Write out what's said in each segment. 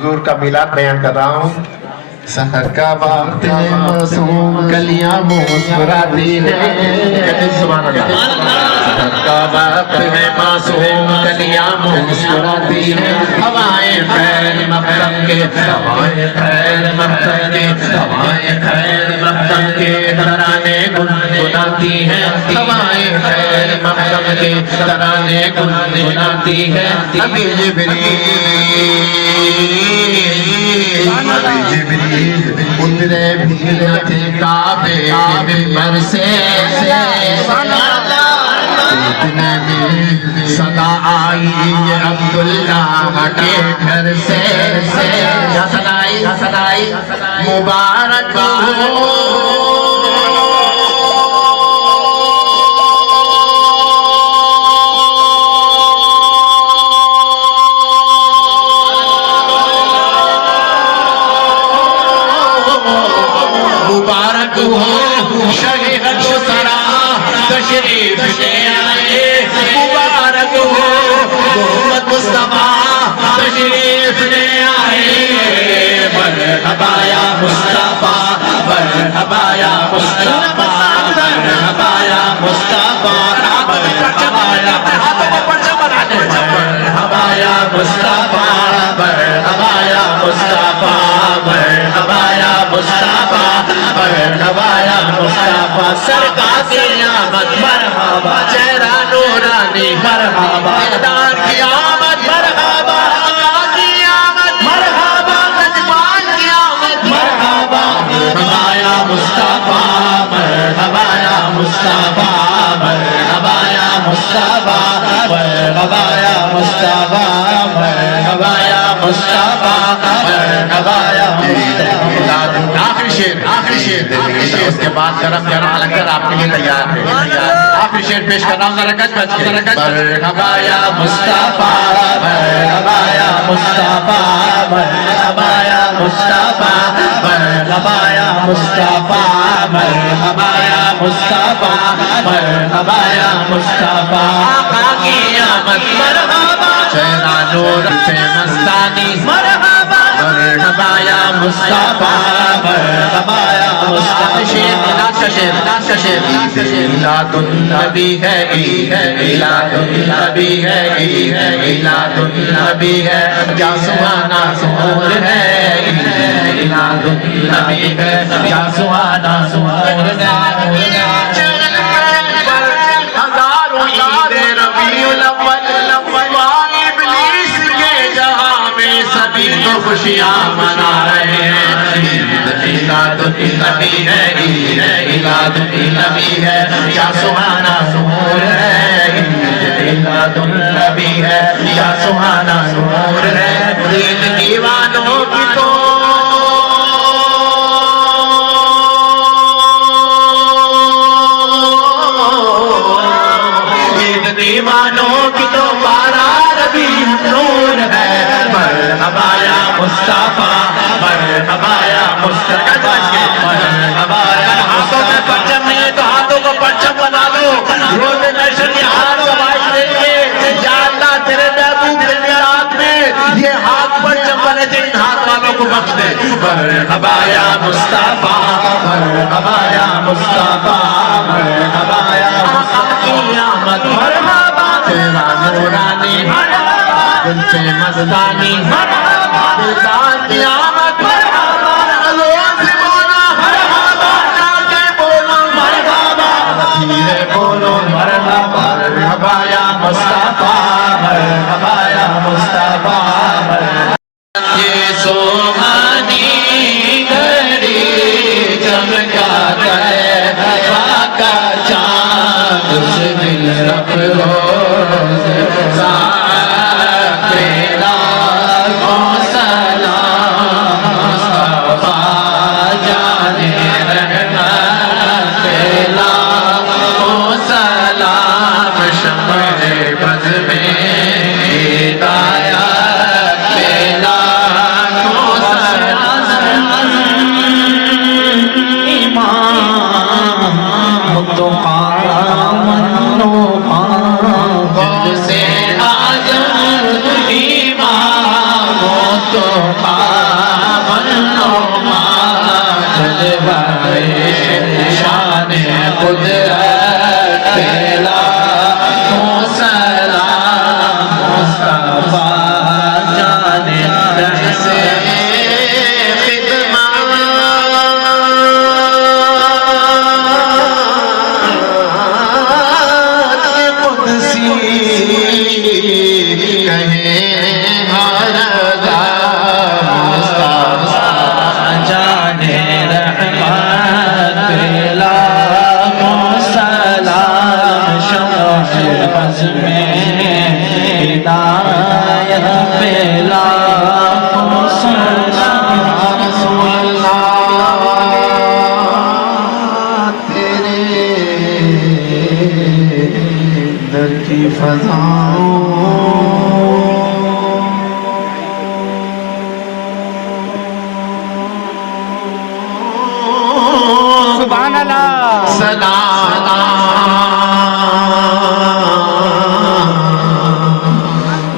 حضور کا میلاد بیان کر رہا ہوں. سحر کا وقت ہے معصوم کلیاں مسکراتی ہیں. سبحان اللہ. سحر کا وقت ہے معصوم کلیاں مسکراتی ہیں. ہوائیں خیر مقدم کے ہوائیں خیر مقدم کے ہوائیں خیر مقدم کے ترانے گنگناتی ہیں. ہوائیں خیر مقدم کے ترانے گنگناتی ہیں. ابھی جبریل اترے بھی نہ تھے کعبے کے منبر سے. اتنے میں صدا آئی یہ عبداللہ کے گھر سے. صدا آئی مبارک تشریف لے آئے. مبارک ہو محمد مصطفیٰ تشریف لے آئے. مرحبا یا مصطفیٰ مرحبا یا مصطفیٰ مرحبا یا مصطفیٰ مرحبا یا مرحبا یا مصطفیٰ مرحبا یا مصطفیٰ مرحبا یا مصطفیٰ مرحبا یا مصطفیٰ. سرکار کی آمد مرحبا. چہرہ نورانی مرحبا. اقدار کی آمد مرحبا. آقا کی آمد مرحبا. قدمان کی آمد مرحبا. مرحبا یا مصطفیٰ مرحبا یا مصطفیٰ مرحبا یا مصطفیٰ مرحبا یا مصطفیٰ مرحبا یا مصطفیٰ مرحبا یا مصطفیٰ. آخری شیر اس کے بعد گرم لنگر آپ کے لیے تیار ہے. آخری شیر پیش کر رہا ہوں ذرا گج بج کے. مرحبا یا مصطفیٰ مرحبا یا مصطفیٰ مرحبا یا مصطفیٰ مرحبا یا مصطفیٰ مرحبا یا مصطفیٰ مرحبا یا مصطفیٰ. آقا کی آمد مرحبا. چہرہ نور سے مستانی مرحبا. مرحبا یا مصطفیٰ مرحبا یا مصطفیٰ. میلاد النبی ہے میلاد النبی ہے میلاد النبی ہے. کیا سہانا سحور ہے میلاد النبی ہے. کیا سہانا سحور ہے. ہزاروں عید ربیع الاول ابلیس کے جہاں میں سبھی تو خوشیاں منا رہے ہیں. میلاد النبی ہے میلاد النبی ہے. کیا سہانا سحور ہے میلاد النبی ہے. کیا سہانا سحور ہے. دین دیوانوں کی تو دین دیوانوں کی تو بارہ ربیع نور ہے. مرحبا یا مصطفیٰ مرحبا یا مصطفیٰ مرحبا یا مصطفیٰ. پرچم نہیں ہے تو ہاتھوں کو پرچم بنا دو. روز نشر یہ ہاتھ سبائی دیں گے. یا اللہ تیرے محبوب کے میلاد میں یہ ہاتھ پرچم بنے تھے. ان ہاتھ والوں کو بخش دے. مرحبا یا مصطفیٰ مرحبا یا مصطفیٰ مرحبا یا مصطفیٰ. کی آمد مرحبا. تیرا نورانی دل سے مستانی دلدار کی آمد مرحبا. لوگ بولا مرحبا. جاکے بولو مرحبا. دھیرے بولو مرحبا. مرحبا یا مصطفیٰ مرحبا یا مصطفیٰ مرحبا. یہ سوہانی گھڑی چمکا ہے ہوا کا چاند. اس دل افروز تیرا کو سلام تو پامنما جلوائے شان قدرت پھیلا سلام مصطفیٰ جانے سے سبحان اللہ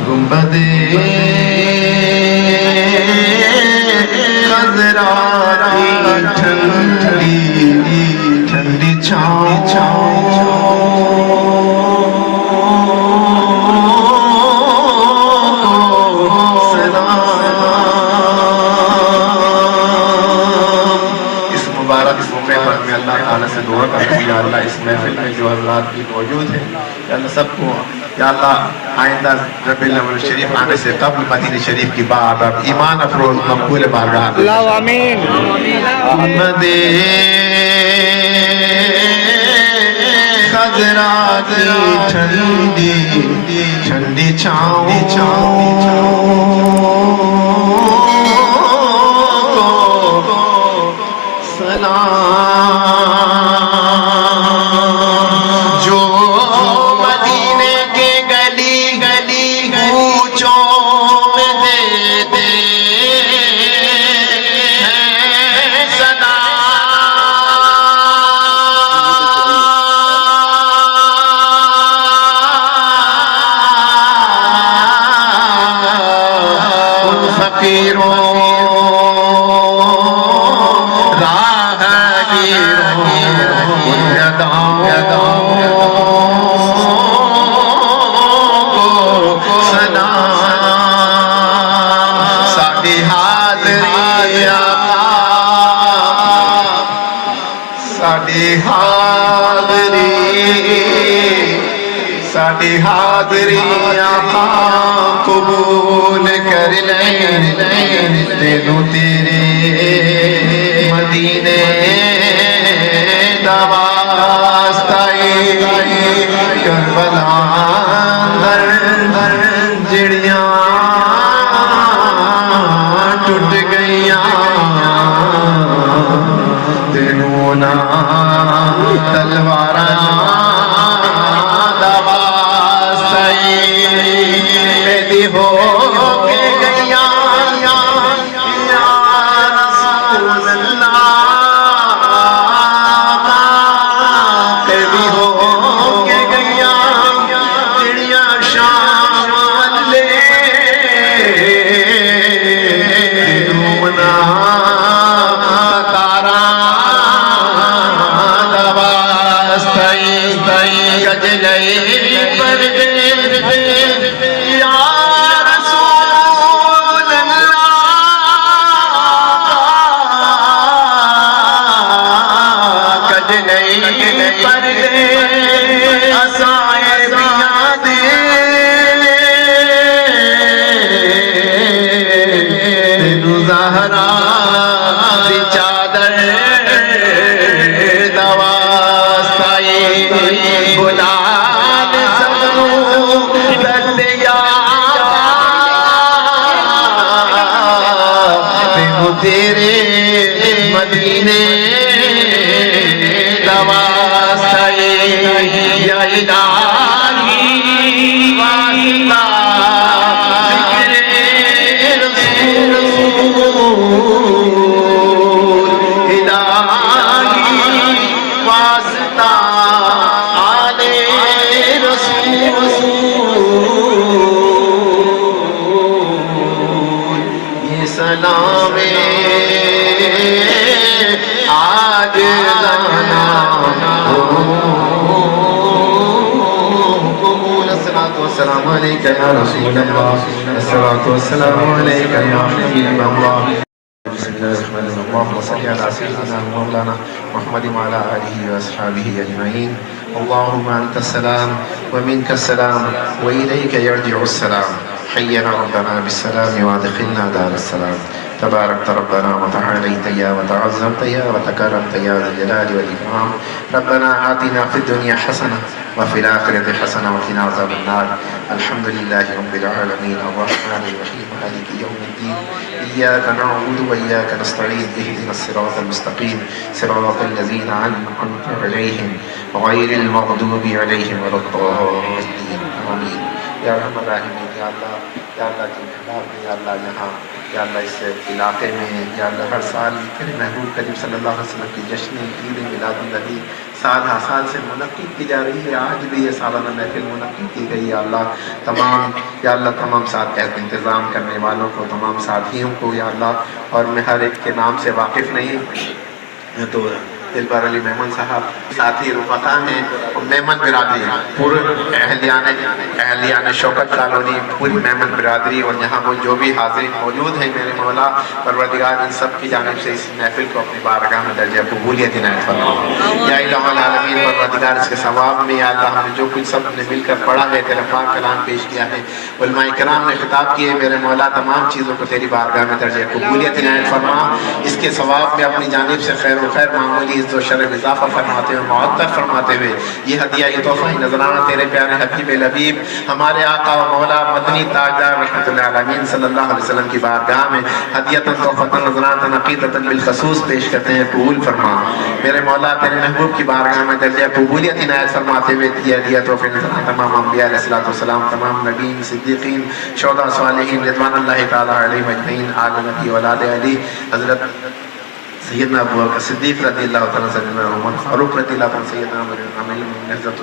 گنبدِ خضرا کی ٹھنڈی ٹھنڈی چھاؤں اللہ تعالیٰ سے دعا کرتا ہوں یا اللہ اس محفل میں جو حضرات بھی موجود ہیں یا اللہ سب کو یا اللہ آئندہ ربیع الاول شریف آنے سے قبل مدینہ شریف کی باب ایمان افروز مقبول بارگاہ اللہ آمین احمد خضرا کی ٹھنڈی ٹھنڈی چھاؤں ساڑی حاضری آقا قبول کر لیں تینوں تیرے مدینے دواسطائی کربلا در جڑیاں ٹوٹ گئیاں تینوں نا تلواراں تیرے مدینے دواسطائی یا الہی واسطہ ذکر رسول الہی واسطہ آل رسول سلام آج لانا قبول الصلاة والسلام عليك يا رسول الله الصلاة والسلام عليك يا حبيب الله بسم الله الرحمن الرحيم اللهم صل على سيدنا مولانا محمد وعلى آله وأصحابه أجمعين اللهم أنت السلام ومنك السلام وإليك يرجع السلام حينا ربنا بالسلام وادخلنا دار السلام تباركت ربنا وتعاليت يا وتعظمت يا وتكرمت يا ذا الجلال والإكرام ربنا آتنا في الدنيا حسنة وفي الآخرة حسنة وقنا عذاب النار الحمد لله رب العالمين الرحمن الرحيم مالك يوم الدين إياك نعبد وإياك نستعين اهدنا الصراط المستقيم صراط الذين أنعمت عليهم غير المغضوب عليهم ولا الضالين آمين یا رحم الراحمین یا اللہ کی خلاف میں یا اللہ یہاں یا اللہ اس علاقے میں یا اللہ ہر سال تیرے محبوب کریم صلی اللہ علیہ وسلم کی جشن عید میلاد النبی سال ہر سال سے منعقد کی جا رہی ہے آج بھی یہ سالانہ محفل منعقد کی گئی یا اللہ تمام ساتھ انتظام کرنے والوں کو تمام ساتھیوں کو یا اللہ اور میں ہر ایک کے نام سے واقف نہیں تو دلبر علی میمن صاحب ساتھی رفقا ہیں اور میمن برادری پورے اہلیان شوکت کالونی پوری میمن برادری اور یہاں وہ جو بھی حاضرین موجود ہیں میرے مولا پروردگار ان سب کی جانب سے اس محفل کو اپنی بارگاہ میں درجہ قبولیت عنایت فرما یا الہ العالمین پروردگار اس کے ثواب میں یا اللہ ہم نے جو کچھ سب نے مل کر پڑھا ہے تیرا پاک کلام پیش کیا ہے علماء کرام نے خطاب کیے میرے مولا تمام چیزوں کو تیری بارگاہ میں درجہ قبولیت عنایت فرما اس کے ثواب میں اپنی جانب سے خیر و خیر معمولی عزت و شرف اضافہ فرماتے ہوئے معطر فرماتے ہوئے یہ ہدیہ یہ تحفہ نذرانہ تیرے پیارے حبیب لبیب ہمارے آقا و مولا مدنی تاجدار رحمۃ اللہ علیہ صلی اللہ علیہ وسلم کی بارگاہ میں ہدیۃ تحفۃ نذرانہ عقیدۃ بالخصوص پیش کرتے ہیں قبول فرما میرے مولا تیرے محبوب کی بارگاہ میں درجہ قبولیت عنایت فرماتے ہوئے یہ ہدیہ تحفہ نذرانہ تمام انبیاء علیہ الصلوۃ والسلام تمام نبیین صدیقین شہداء صالحین رضوان اللہ تعالی علیہم اجمعین آل نبی اولاد علی حضرت سیدنا ابو بکر صدیق رضی اللہ تعالیٰ سیدنا عمر فاروق رضی اللہ تعالیٰ سیدنا عمر حضرت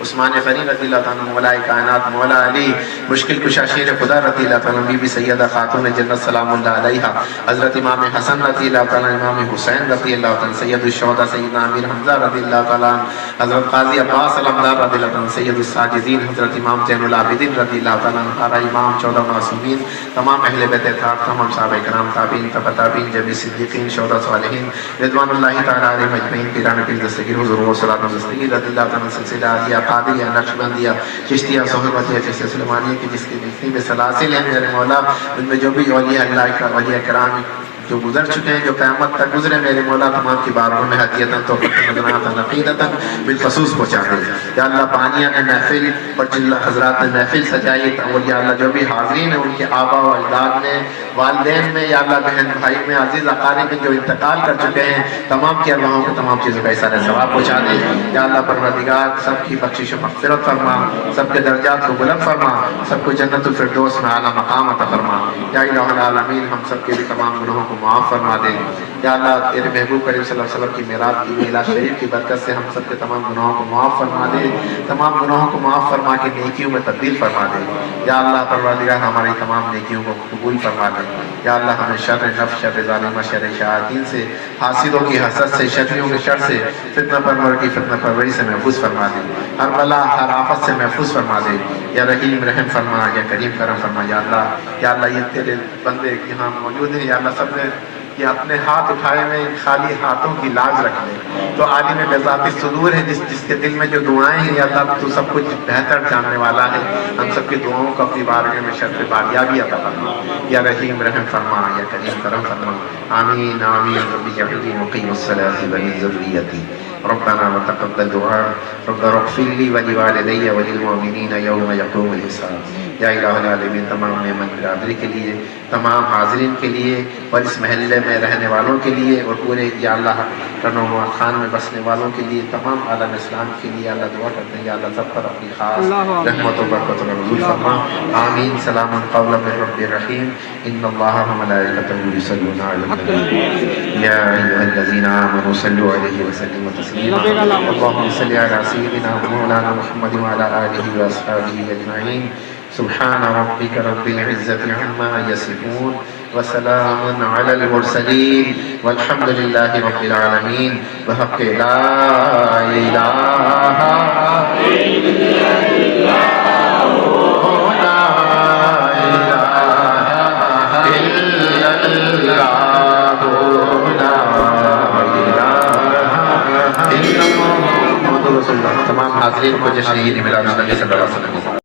عثمان غنی رضی اللہ تعالیٰ مولا کائنات مولا علی مشکل کشا شیر خدا رضی اللہ تعالیٰ بی بی سیدہ خاتون جنت سلام اللہ علیہ حضرت امام حسن رضی اللہ تعالیٰ امام حسین رضی اللہ تعالیٰ سید الشہداء سیدنا امیر حمزہ رضی اللہ تعالیٰ حضرت قاضی عباس علمدار رضی اللہ تعالیٰ سید الساجدین حضرت امام زین العابدین رضی اللہ تعالیٰ ہمارا امام 14 معصومین تمام اہل بیت اطہار تمام صحابہ کرام تابعین تبع تابعین جمی صدیقین شہداء صالحین رضوان اللہ تعالیٰ علیہم اجمعین پیران پیر دستگیر حضور و صلاۃ دستگیر رضی اللہ تعالیٰ سلسلہ عالیہ قادریہ نقشبندیہ چشتیہ صحبتیہ چشتیہ سلمانیہ کی جس کے جتنی بھی سلاسل ہیں میرے مولا ان میں جو بھی اولیاء اللہ کا اولیاء کرام جو گزر چکے ہیں جو قیامت تک گزرے میرے مولا تمام کی بارگاہ میں ہدیۃ تحفۃ نذرانہ عقیدۃ بالخصوص پہنچا دے یا اللہ بانیہ نے محفل اور جن حضرات نے محفل سجائی اور یا اللہ جو بھی حاضرین ہیں ان کے آبا و اجداد میں والدین میں یا اللہ بہن بھائی میں عزیز اقارب میں جو انتقال کر چکے ہیں تمام کی ارواحوں کو تمام چیزوں کا احسان ثواب پہنچا دے یا اللہ پروردگار سب کی بخشش و مغفرت فرما سب کے درجات کو بلند فرما سب کو جنت الفردوس میں اعلیٰ مقام عطا فرما یا الہ العالمین ہم سب کے بھی تمام گناہوں کو معاف فرما دے یا اللہ تیرے محبوب کریم صلی اللہ علیہ وسلم کی میراث کی میلاد شریف کی برکت سے ہم سب کے تمام گناہوں کو معاف فرما دے تمام گناہوں کو معاف فرما کے نیکیوں میں تبدیل فرما دے یا اللہ پروردگار ہماری تمام نیکیوں کو قبول فرما دے یا اللہ ہمیں شر نفس شر ظالمہ شر شیاطین سے حاسدوں کی حسد سے شریوں کے شر سے فتنہ پرور کی فتنہ پروری سے محفوظ فرما دے ہر بلا ہر آفت سے محفوظ فرما دے یا رحیم رحم فرما یا کریم کرم فرما یا اللہ یہ تیرے بندے یہاں موجود ہیں یا اللہ سب نے کہ اپنے ہاتھ اٹھائے ہوئے خالی ہاتھوں کی لاج رکھ لے تو عالم بذات صدور ہے جس کے دل میں جو دعائیں ہیں یا اللہ تو سب کچھ بہتر جاننے والا ہے ہم سب کی دعاؤں کو اپنی بارگاہ میں شرف باریابی عطا فرما یا رحیم رحم فرما یا کریم کرم فرما آمین آمین رب اجعلنی مقیم الصلاۃ ومن ذریتی ربنا وتقبل دعاء ربنا اغفر لي ولوالدي وللمؤمنين يوم يقوم الحساب یا الہ العالمین تمام میمن برادری کے لیے تمام حاضرین کے لیے اور اس محلے میں رہنے والوں کے لیے اور پورے یا اللہ رنوما خان میں بسنے والوں کے لیے تمام عالم اسلام کے لیے اللہ دعا کرتے ہیں یا اللہ سب پر اپنی خاص رحمت و برکت و نزول فرما آمین سلام قولا من رب الرحیم ان اللہ وملائکتہ یصلون علی النبی یا ایھا الذین آمنوا صلوا علیہ وسلموا تسلیما اللهم صل علی سیدنا مولانا محمد وعلی آلہ واصحابہ اجمعین سبحان ربك رب العزة عما يصفون وسلام على المرسلين والحمد لله رب العالمين بحق لا إله إلا الله لا إله إلا الله لا إله إلا الله محمد رسول اللہ. تمام حاضرین کو جشن عید میلاد النبی صلی اللہ علیہ وسلم